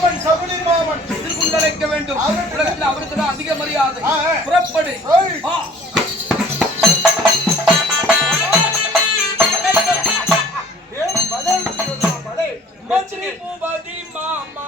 மாமன் சகுனி மாமன் எதிர்கொண்டழைக்க வேண்டும். உலகத்தில் அவருக்கு தான் அதிக மரியாதை. புறப்படு. மந்திரி பூபதி மாமா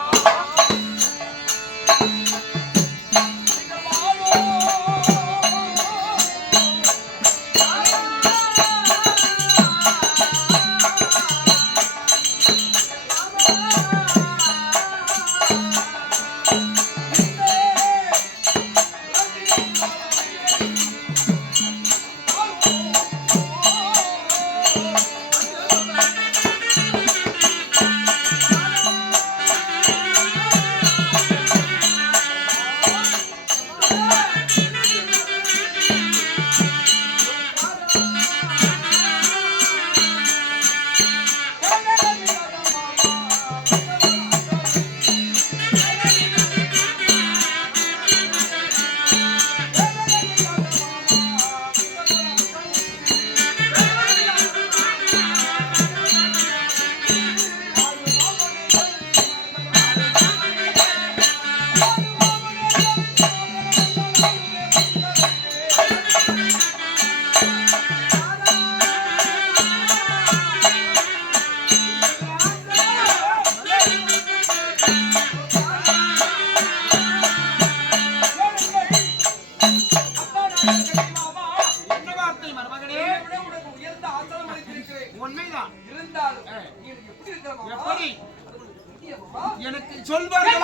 எனக்கு சொல்வார்கள்.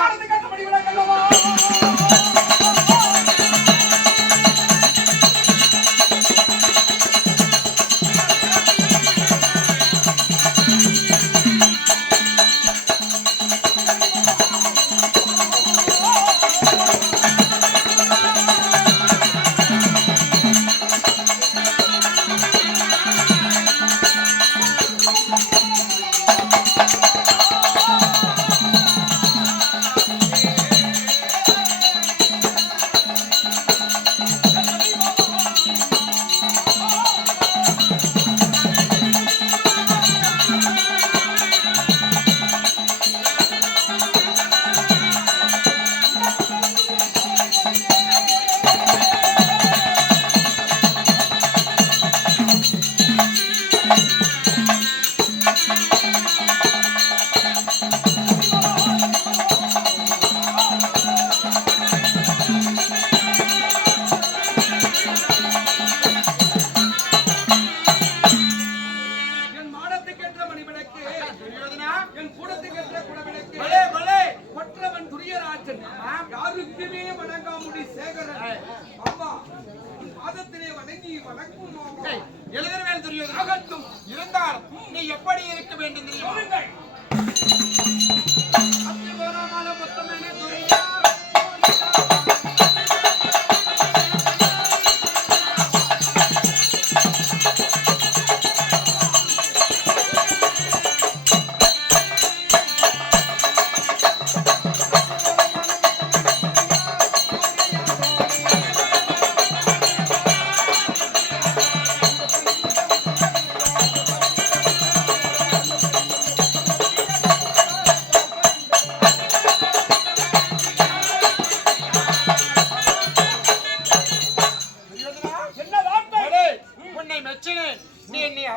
இருந்தால் நீ எப்படி இருக்க வேண்டும் தெரியுமா?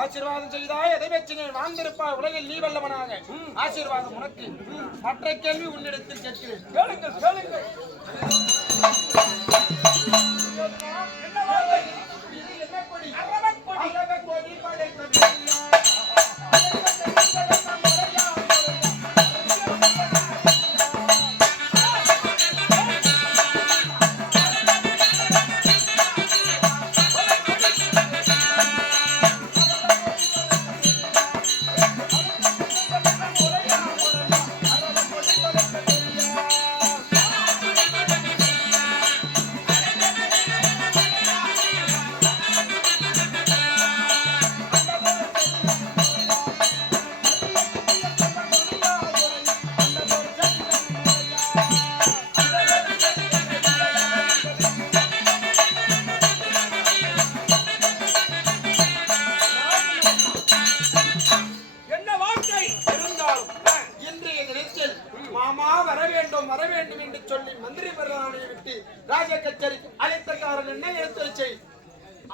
ஆசீர்வாதம் செய்தாய், எதை வெற்றினேன் வாழ்ந்திருப்பாய், உலகில் நீ வல்லவனாக. ஆசீர்வாதம் உனக்கு. மற்ற கேள்வி உன்னிடத்தில் கேட்கிறேன். கேளுங்கள் கேளுங்கள். வர வேண்டும் என்று சொல்லி மந்திரி பிரதானை விட்டு ராஜ கச்சேரிக்கு அழைத்த காரணம் என்ன எடுத்து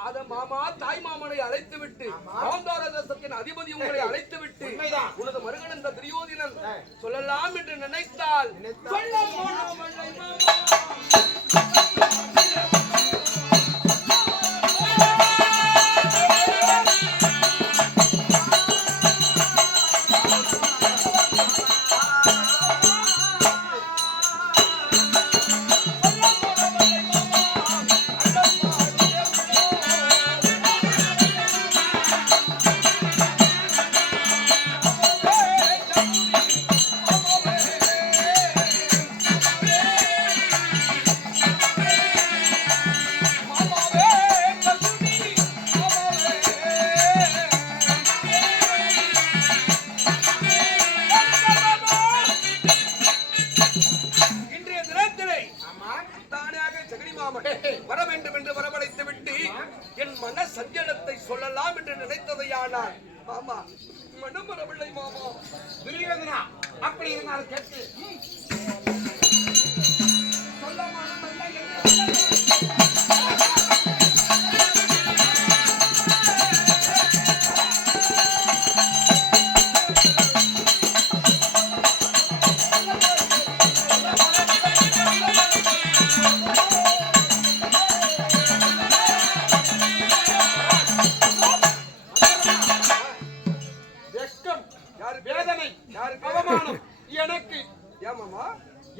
அத மாமா தாய் மாமனை அழைத்து விட்டு காந்தாரதேசத்தின் அதிபதி உங்களை அழைத்து விட்டு உனது மருகன் இந்த துரியோதனன் சொல்லலாம் என்று நினைத்தால் வர வேண்டும் என்று வரவழைத்து விட்டு என் மன சஞ்சலத்தை சொல்லலாம் என்று நினைத்ததையானார் மாமா மனம் வரவில்லை மாமா. துரியோதனா அப்படி இருந்தால் கேட்டு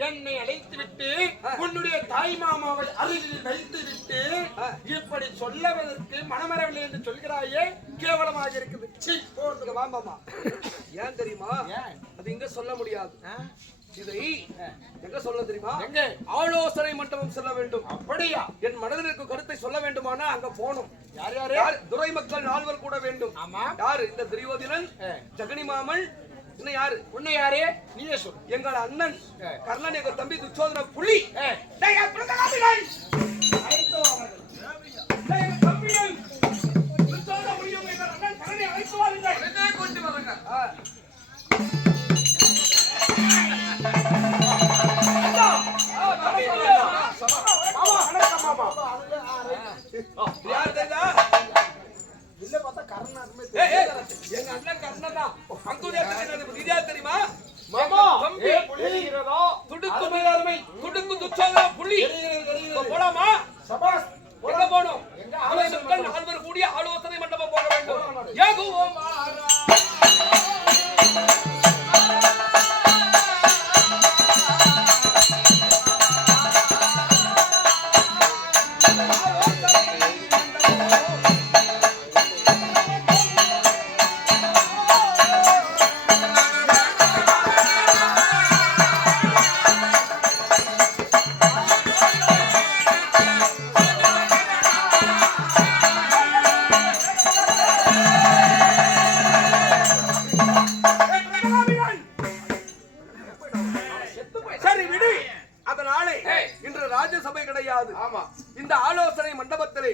என்னை அழைத்து விட்டு உன்னுடைய தாய் மாமாவை அருகில் வைத்து விட்டு இப்படி சொல்லுவதற்கு மனமரவில்லை என்று சொல்கிறாயே கேவலமாக இருக்குது. மாமா ஏன் தெரியுமா? அது இங்க சொல்ல முடியாது. இதை எங்க சொல்ல தெரியுமா? எங்க? ஆலோசனை மண்டபம் சொல்ல வேண்டும். அப்படியா? என் மனதில் இருக்கும் கருத்தை சொல்ல வேண்டுமானா அங்க போகணும். யார் யாரு? துரை மக்கள் 4 பேர் கூட வேண்டும். ஆமா. யாரு? இந்த துரியோதனன், ஜெகனி மாமன், இன்னும் யாரு? உன்னை யாரு? நீயே சொல்லு. எங்கள் அண்ணன் கர்ணன், எங்க தம்பி துச்சோதன புலி. யார் தெரியுதா? எங்க அண்ணன் கர்ணன் தான். தெரியுமா? துடுக்கு துச்சோதன புலி. போலாமா? எங்க போனோம்? 4 பேர் கூடிய ஆலோசனை மண்டபம் போக வேண்டும். ஏகுவோம் இந்த ஆலோசனை மண்டபத்திலே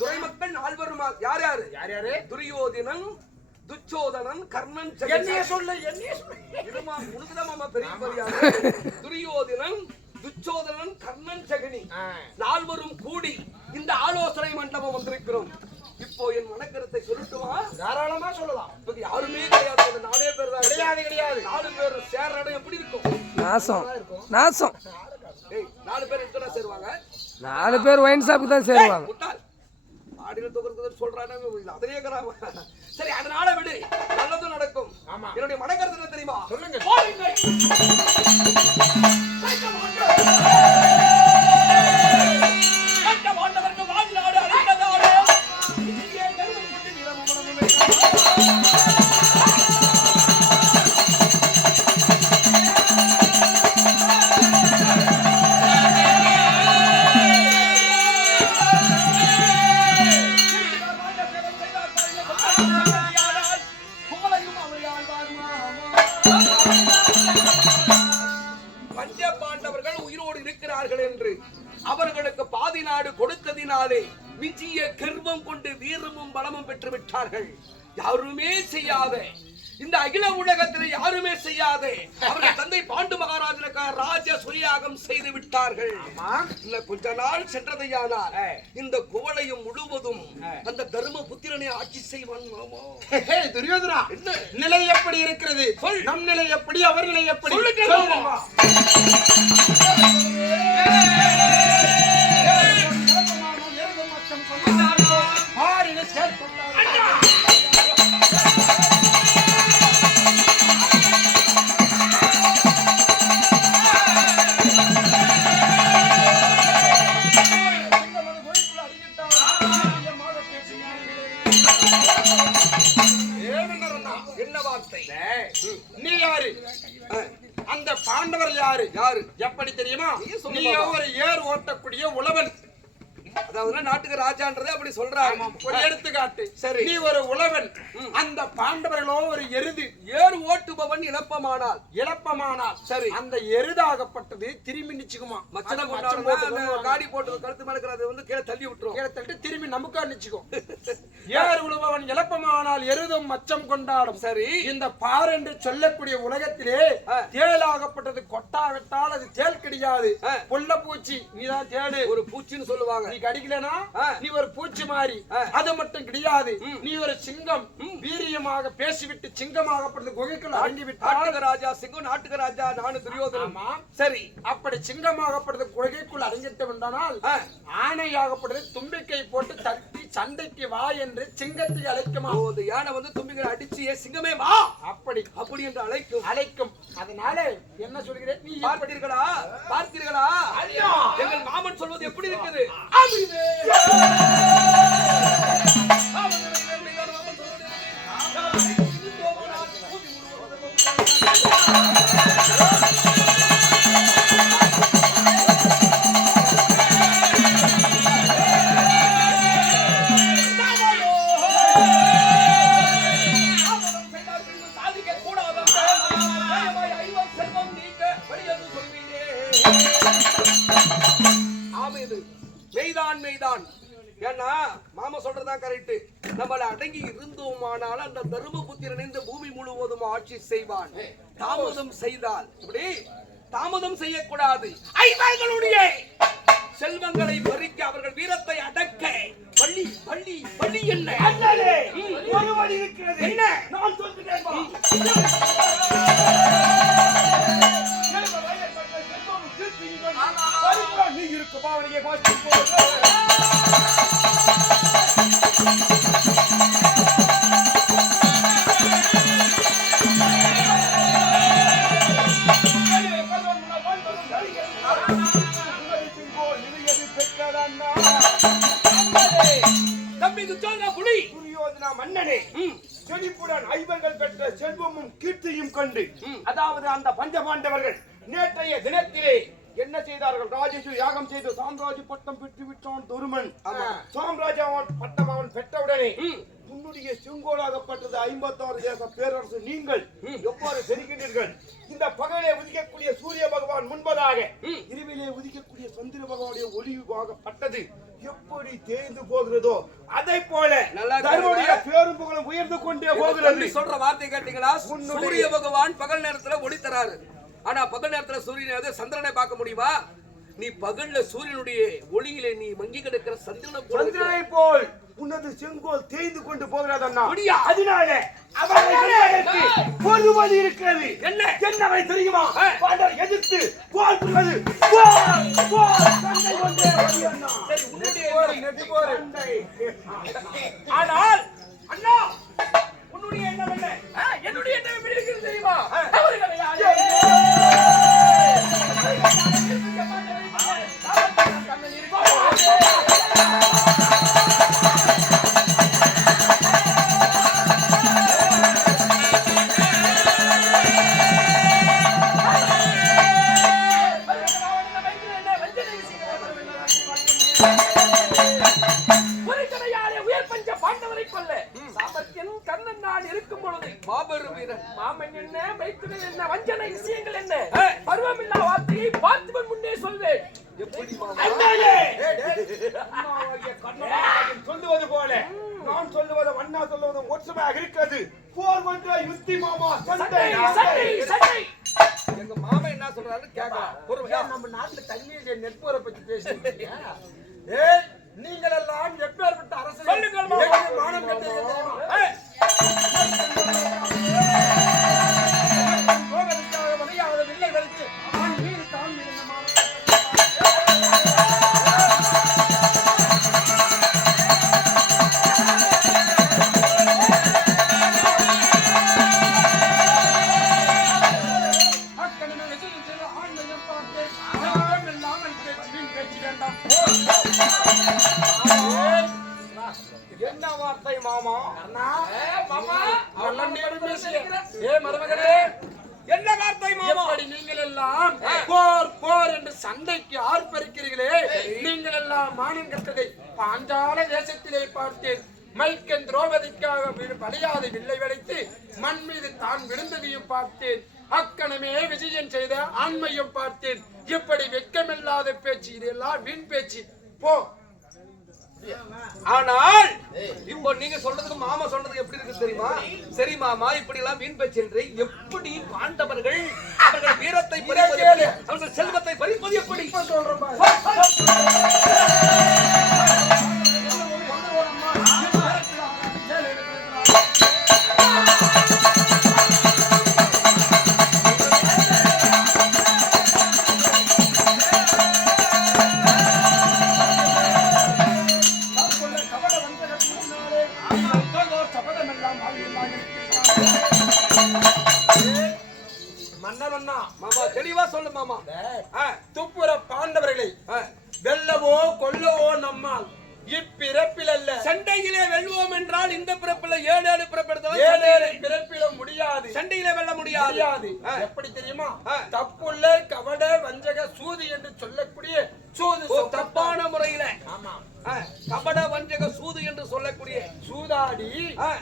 துரை மக்கள் 4 பேரும். யார் யாரு? துரியோதனன், துச்சோதனன், கர்ணன். பெரிய துரியோதனன், துச்சோதனன், கர்ணன், ஜெகனி 4 பேரும் கூடி இந்த ஆலோசனை மண்டபம் வந்திருக்கிறோம். இப்போ என் மனக்கருத்தை சொல்லட்டுமா? தாராளமா சொல்லலாம். இப்ப யாருமே கிடையாது. 4 பேர் தான். கிடையாது. 4 பேர் சேர இடம் எப்படி இருக்கும்? நாசம். 4 பேர் எத்தனை சேருவாங்க? 4 பேர் ஒயின் ஷாப்புக்கு தான் சேருவாங்க. ஆடில தூக்குறது சொல்றானே அதே கிராம. சரி, அதனால விடு, நல்லதும் நடக்கும். என்னுடைய மனக்கருத்து என்ன தெரியுமா? சொல்லுங்க. அவர்களுக்கு பாதி நாடு கொடுத்ததினாலே மிஞ்சிய கர்வம் கொண்டு வீரமும் பலமும் பெற்று விட்டார்கள். யாருமே செய்யாத இந்த அகில உலகத்தில் யாருமே செய்யாதே அவர்கள் தந்தை பாண்டு மகாராஜனுக்கு ராஜ சுரியாகம் செய்து விட்டார்கள். இன்னும் கொஞ்ச நாள் சென்றதையானால் இந்த குவளையும் முழுவதும் அந்த தர்ம புத்திரனை ஆட்சி செய்வான். மாமா துரியோதனா, என்ன நிலை எப்படி இருக்கிறது? நம் நிலை எப்படி, அவர் நிலை எப்படி? சொல்லுங்க. என்ன வார்த்தை? நீ யாரு? அந்த பாண்டவர் யாரு? யாரு? எப்படி தெரியுமா? நீ ஒரு ஏர் ஓட்டக்கூடிய உழவன். அதாவது நாட்டுக்கு ராஜான்றது அப்படி சொல்றாங்க. ஒரு எடுத்துக்காட்டு. சரி. நீ ஒரு உழவன். அந்த பாண்டவர்களோ ஒரு எருது. ஏர் ஓட்டுபவன் இழப்பமானால் சரி, அந்த எருதாகப்பட்டது திரும்பி நிச்சுக்குமா? மச்சன காடி போட்டு கழுத்து மேலக்கிறது வந்து கீழே தள்ளி விட்டுரும். கீழே தள்ளி திரும்பி நமக்கா நிச்சுக்கும். ஏர் உழுபவன் இழப்பமானால் எருதும் மச்சம் கொண்டாடும். சரி. இந்த பார் என்று சொல்லக்கூடிய உலகத்திலே தேளாகப்பட்டது கொட்டாவிட்டால் அது தேள் கிடையாது. புள்ள பூச்சி. நீதான் தேடு. ஒரு பூச்சின்னு சொல்லுவாங்க. நீ கடிக்கலனா நீ ஒரு பூச்சி மாதிரி. அது மட்டும் கிடையாது. நீ ஒரு சிங்கம். வீரியமாக பேசிவிட்டு சிங்கமாகப்பட்டது குகைக்குள் அடங்கி விட்டால் ராஜா சிங்கம், நாட்டுக்கு ராஜா நானு துரியோதனன். சரி, அப்படி சிங்கமாகப்பட்டது குகைக்குள் அடங்கிட்டு வந்தானால் ஆணையாகப்பட்டது தும்பிக்கை போட்டு தட்டி சண்டைக்கு வா என்று சிங்கத்தை அழைக்குமா? யானை வந்து தும்பிக்கை அடிச்சு சிங்கமே வா அப்படி என்று அழைக்கும். அதனால என்ன சொல்கிறேன்? நீ பார்த்தீர்களா? எங்கள் மாமன் சொல்வது எப்படி இருக்குது? மெய்தான். ஏன்னா மாமா சொல்றதா கரெக்ட். நம்மள அடங்கி இருந்தோமானால் அந்த தர்மபுத்திரன் இந்த பூமி முழுவதும் ஆட்சி செய்வான். தாமதம் செய்தால் இப்படி தாமதம் செய்யக்கூடாது. ஐவர்களுடைய செல்வங்களை பறிக்க அவர்கள் வீரத்தை அடக்க பள்ளி பள்ளி பள்ளி என்ன ஒரு வழி இருக்கிறது. என்ன நான் சொல்கிறேன். நீ இருக்கு பாவனையை பார்த்து செழிப்புடன் ஐவர்கள் பெற்ற செல்வமும் கீர்த்தியும் கண்டு அதாவது அந்த பஞ்சபாண்டவர்கள் நேற்றைய தினத்திலே என்ன செய்தார்கள்? ராஜேஷு யாகம் செய்து சாம்ராஜ்ய பட்டம் பெற்று விட்டான் துருமன். சாம்ராஜ்ய பட்டம் அவன் பெற்றவுடனே உன்னுடைய செங்கோலாகப்பட்டது 56 தேச பேரரசு நீங்கள் எவ்வாறு பெறுகின்றீர்கள்? இந்த பகலே உதிக்கக்கூடிய சூரிய பகவான் முன்பதாக இரவிலே உதிக்கக்கூடிய சந்திர பகவானுடைய ஒளிவாகப்பட்டது எப்படி தேய்ந்து போகிறதோ அதை போல தன்னுடைய பேரும் புகழும் உயர்ந்து கொண்டே போகிறது. சொல்ற வார்த்தை கேட்டீங்களா? சூரிய பகவான் பகல் நேரத்துல ஒளி தராரு. ஆனா பகல் நேரத்துல சூரியனை சந்திரனை பார்க்க முடியுமா? நீ பகல்ல சூரியனுடைய ஒளியிலே நீ மங்கி கிடக்கிற சந்திரனை போல் உனது செங்கோல் தேய்ந்து கொண்டு போகிறதா? அதனால பொறுமதி இருக்கிறது. என்னவை தெரியுமா? பாண்டவர் எதிர்த்து போர் புரிவது. ஆனால் அண்ணா உன்னுடைய எண்ணம் என்ன? என்னுடைய எண்ணம் எப்படி இருக்கிறது தெரியுமா? மாபெரும் வீரன் மாமன் என்ன வைத்துடன் என்ன வஞ்சனை விஷயங்கள் என்ன பருவமில்லா வார்த்தையை பார்த்துவன் முன்னே சொல்வேன். எப்படி சொல்லுவது போல நான் சொல்லுவது அண்ணா சொல்லுவது ஒற்றுமையாக இருக்கிறது. போர் ஒன்ற யுத்தி நம்ம நாட்டுல தண்ணீர் நெற்போரை பத்தி பேசுறீங்க. ஏய், நீங்கள் எல்லாம் எப்பேற்பட்ட அரசு மானம் கட்டீர்கள் தெரியுமா? வில்லை வலித்து அவன் மீது தான் இருந்த மானம். என்ன வார்த்தை மாமா? என்ன வார்த்தை மாமா? நீங்கள் எல்லாம் போர் போர் என்று சண்டைக்கு ஆர்ப்பரிக்கிறீர்களே, நீங்கள் எல்லாம் மானம் கட்டதை பாஞ்சால தேசத்திலே பார்த்தேன். மைக்கன் திரௌபதிக்காக பலியாத வில்லை வளைத்து மண் மீது தான் விழுந்ததையும் பார்த்தேன். அக்கணமே விஜயன் செய்த ஆண்மையும் பார்த்தேன். இப்படி வெட்கமில்லாத பேச்சு, இதெல்லாம் வீண் பேச்சு. போ. ஆனால் இப்போ நீங்க சொல்றதுக்கு மாமா சொல்றதுக்கு எப்படி இருக்கு தெரியுமா? சரி மாமா, இப்படி எல்லாம் வீண் பேச்சு என்று எப்படி பாண்டவர்கள் அவர்கள் வீரத்தை பறிப்பது, அவர்கள் செல்வத்தை பறிப்பது எப்படி சொல்றேன். மன்னவண்ணா, மாமா தெளிவா சொல்லு மாமா. துப்புர பாண்டவர்களை வெல்லவோ கொல்லவோ நம்மால் இப்பிறப்பில் அல்ல. சண்டையிலே வெல்வோம் என்றால் இந்த பிறப்பில 7 பிறப்பெடுத்தாலும் 7 பிறப்பில முடியாது. சண்டையிலே வெல்ல முடியாது. எப்படி தெரியுமா? தப்புள்ள கவட வஞ்சக சூது என்று சொல்லக்கூடிய சூது தப்பான முறையில. ஆமா, கபட வஞ்சக சூது என்று சொல்லக்கூடிய சூதாடி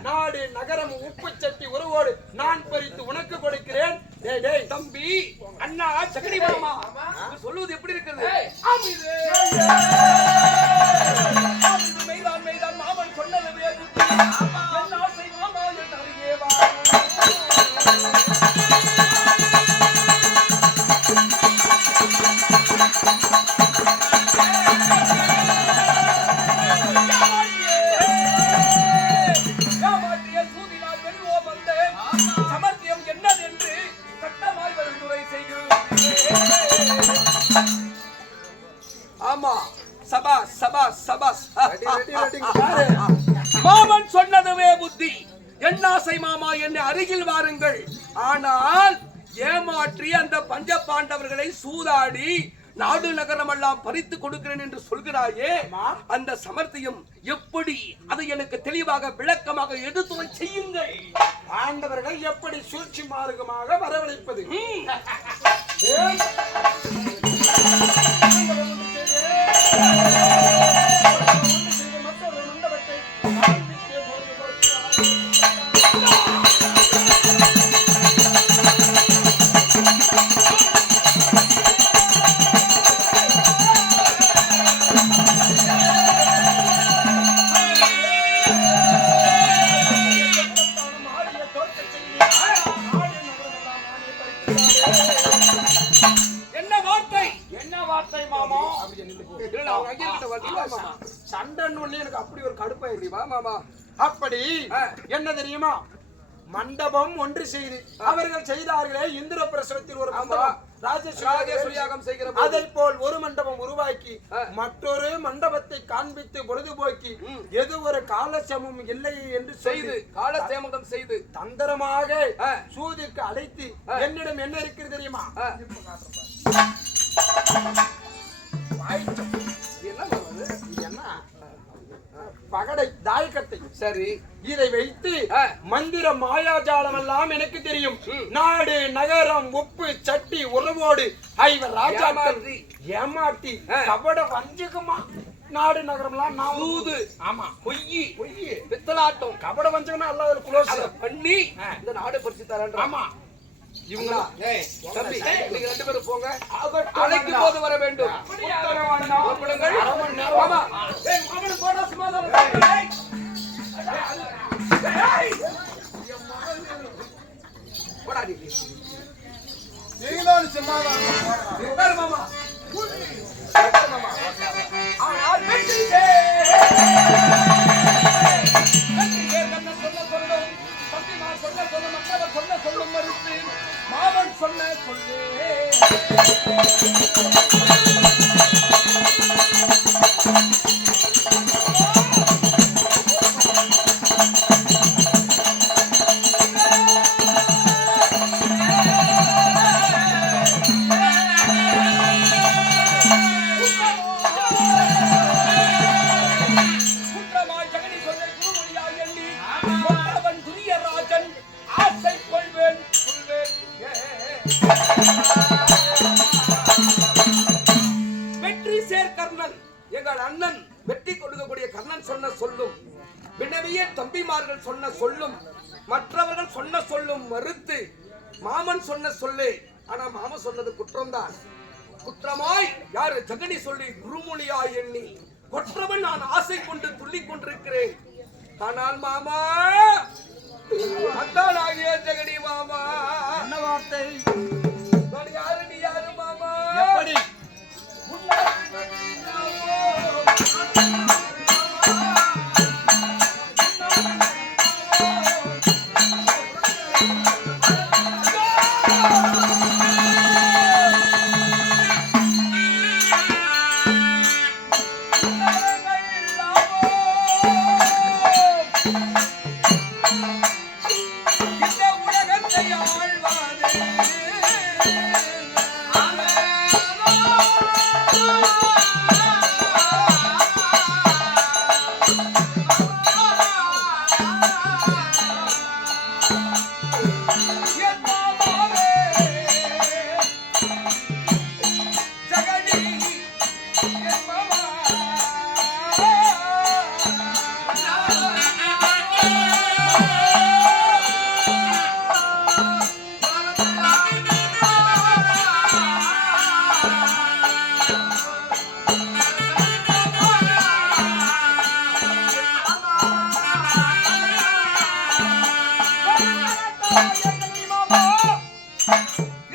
நாடு நகரம் உப்பு சட்டி உருவோடு நான் பறித்து உனக்கு கொடுக்கிறேன். டேய் டேய் தம்பி, அண்ணா சக்கரி மாமா சொல்லுவது எப்படி இருக்குது? மெய்தான் மெய்தான் மாமன் சொன்னது வேறு. என் ஆசை மாமா என் அருகே வா. ஏமாற்றிய சூதினால் வெல்வோம் வந்த சமர்த்தியம் என்னதென்று சட்டமாய் பரிந்துரை செய்கிறேன். ஆமா, சபா சபா சபா. மாமன் சொன்னதுவே புத்தி. என்னாசை மாமா, என்னை அருகில் வாருங்கள். ஆனால் ஏமாற்றி அந்த பஞ்ச பாண்டவர்களை சூதாடி நாடு நகரம் எல்லாம் பறித்து கொடுக்கிறேன் என்று சொல்கிறாயே, அந்த சமர்த்தியம் எப்படி? அதை எனக்கு தெளிவாக விளக்கமாக எடுத்துரை செய்யுங்கள். ஆண்டவர்கள் எப்படி சூழ்ச்சி மார்க்கமாக வரவழைப்பது? என்ன வார்த்தை? என்ன வார்த்தை மாமா? சண்டைன்னு ஒண்ணு எனக்கு அப்படி ஒரு கடுப்பாயிருச்சு. வா மாமா. அப்படி என்ன தெரியுமா? மண்டபம் ஒன்று செய்து அவர்கள் செய்தார்களே இந்திர பிரசவத்தில் ஒரு மண்டபம் ராஜசூயாகம் செய்கிற போது, அதை போல் ஒரு மண்டபம் உருவாக்கி மற்றொரு மண்டபத்தை காண்பித்து பொழுதுபோக்கி எது ஒரு காலசேமம் இல்லை என்று செய்து காலசேமம் செய்து தந்திரமாக சூதுக்கு அழைத்து என்னிடம் என்ன இருக்கிறது தெரியுமா? என்ன பகடை தாய்கட்டை. சரி, இதை வைத்து மந்திர மாயாஜாலம் எல்லாம் எனக்கு தெரியும். நாடு நகரம் உப்பு சட்டி உறவோடு ஐவர் ராஜாக்கள் ஏமாட்டி கபட வஞ்சகமா நாடு நகரம்லாம் நான் சூது, ஆமா பொய்யி பொய் பித்தலாட்டம் கபட வஞ்சகம்னா அல்லாத குளோஸ் பண்ணி இந்த நாடு பறிச்சு தரேன். ஆமா இவங்களா? தம்பி, நீங்க 2 பேரும் போங்க. அழைக்கும் போது வர வேண்டும். நீங்களா போலீஸ் மாமா உட்காரு மாமா. உட்காரு மாமா. ஆனால் வெற்றி கண்ணன் சொல்ல சொல்லும், பத்திமார் சொல்ல சொல்லும், மற்றவர் சொல்ல சொல்லும் மறுத்து மாமன் சொன்ன சொல்லு. வெற்றி சேர் கர்ணன், எங்கள் அண்ணன் வெற்றி கொடுக்கக்கூடிய கர்ணன் சொன்ன சொல்லும், வினவிய தம்பிமார்கள் சொன்ன சொல்லும், மற்றவர்கள் சொன்ன சொல்லும் மறுத்து மாமன் சொன்ன சொல்லு. ஆனா மாமன் சொன்னது குற்றம்தான். குற்றமாய் யாரு ஜெகனி சொல்லி குருமொழியாய் எண்ணி கொற்றவன் நான் ஆசை கொண்டு துள்ளிக் கொண்டிருக்கிறேன். ஆனால் மாமா அத்தான் ஆகிய ஜெகனி மாமா என்ன வார்த்தை? நான் யாரு, நீ யாரு மாமா? எப்படி? இந்த உலகத்தை ஆழ்வானே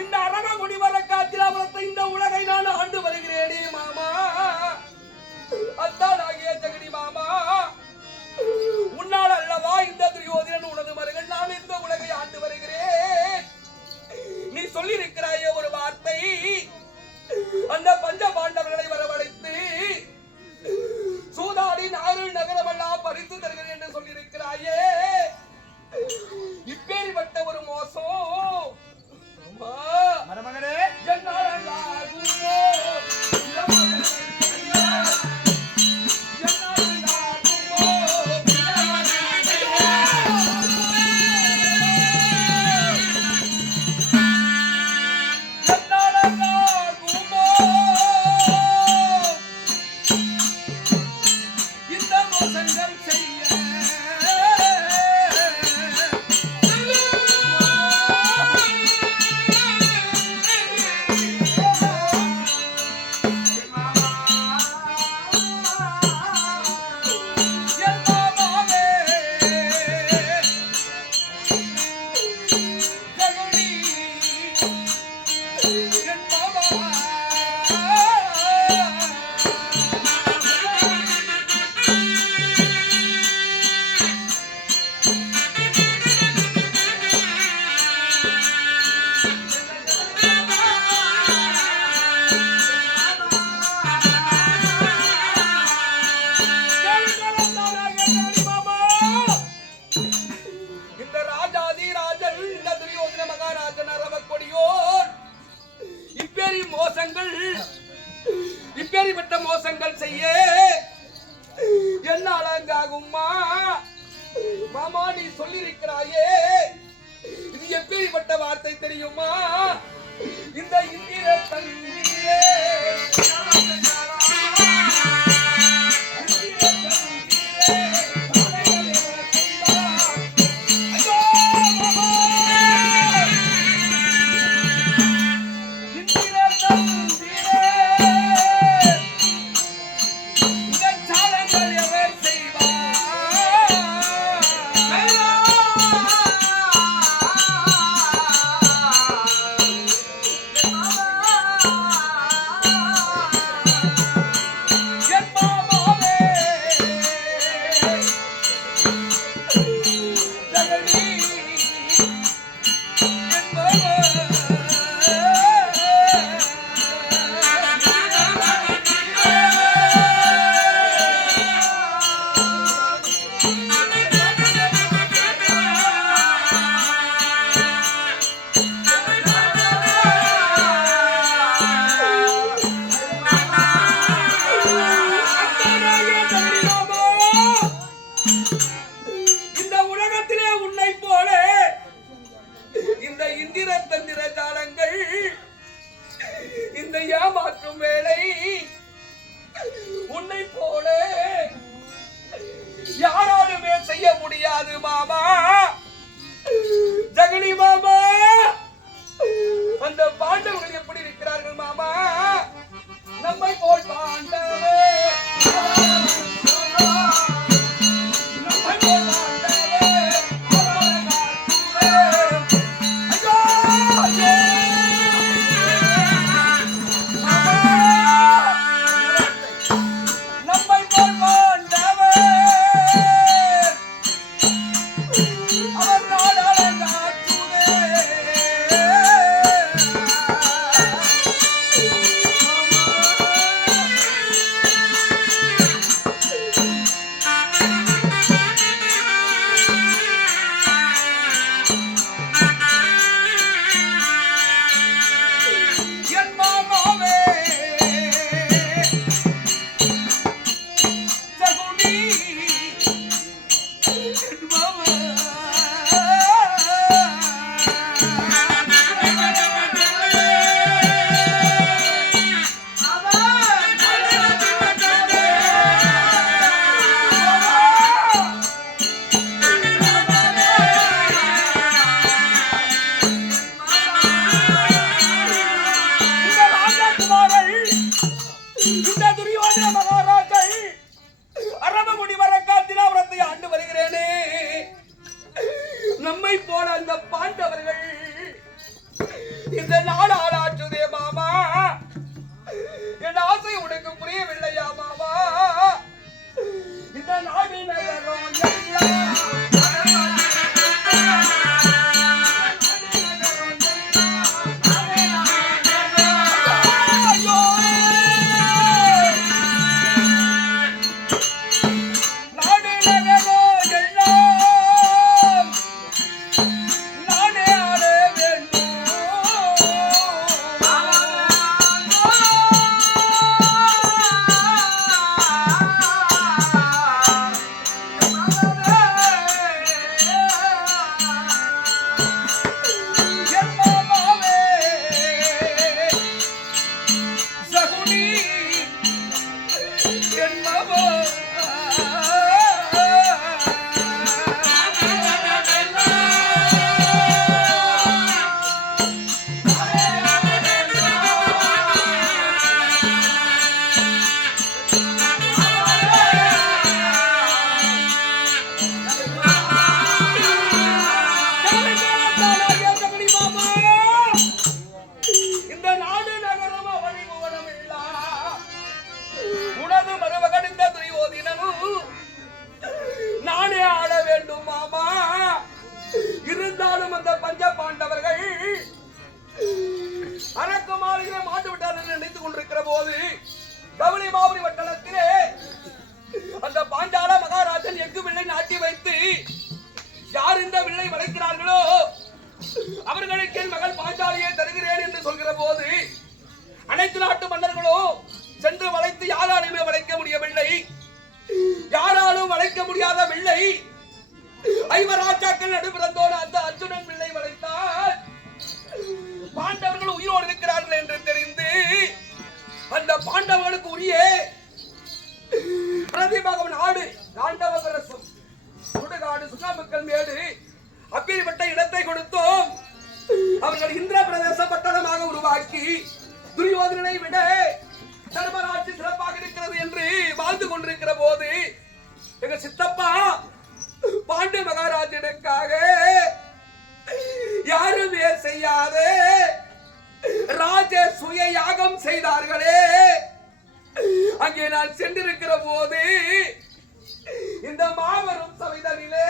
இந்த அரவங்குடி வழக்காத்திராபுரத்தை இந்த உலகை நான் ஆண்டு வருகிறேனே மாமா. அத்தான் ஆகிய ஜெகனி மாமா, உன்னால் அல்லவா இந்த துரியோதனன் உனது மருகன் நான் இந்த உலகை ஆண்டு வருகிறேன். நீ சொல்லியிருக்கிறாயே ஒரு வார்த்தை, அந்த பஞ்ச பாண்டவர்களை வரவழைத்து சூதாடி நாருள் நகரமெல்லாம் பறித்து தருகிறேன் என்று சொல்லியிருக்கிறாயே. இப்பேற்பட்ட ஒரு மோசம் மருமகனே, என்னால் ஆகுமோ? இந்த மோசங்கள் செய்ய இப்பேற்பட்ட மோசங்கள் செய்ய என்ன அழகாகும்மா? மாமா நீ சொல்லியிருக்கிறாயே, இது எப்பேற்பட்ட வார்த்தை தெரியுமா? இந்த இந்திர தந்திரே ஏமாற்றும் வேலை உன்னை போல யாராலுமே செய்ய முடியாது மாமா. ஜெகனி மாமா, அந்த பாண்டவர்கள் எப்படி இருக்கிறார்கள் மாமா? நம்மை போல் பாண்டவே ஐவராஜாக்கள் நடுபிறந்தோடு அந்த அர்ஜுனன் பிள்ளை வளைத்தால் பாண்டவர்கள் உயிரோடு இருக்கிறார்கள் என்று தெரிந்து அந்த பாண்டவர்களுக்கு உரிய பிரதிபாகம் நாடு காண்டவரசம் சுடுகாடு சுண்ணாம்புக்கல் மேடு அப்பேற்பட்ட இடத்தை கொடுத்தோம். அவர்கள் இந்திர பிரதேச பட்டணமாக உருவாக்கி துரியோதனனை விட தர்மராட்சி சிறப்பாக இருக்கிறது என்று வாழ்ந்து கொண்டிருக்கிற போது எங்க சித்தப்பா பாண்டு மகாராஜனுக்காக யாருமே செய்யாத ராஜ சுய யாகம் செய்தார்களே. அங்கே நான் சென்றிருக்கிற போது இந்த மாபெரும் சபைதனிலே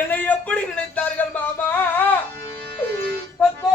என்னை எப்படி நினைத்தார்கள் மாமா? 10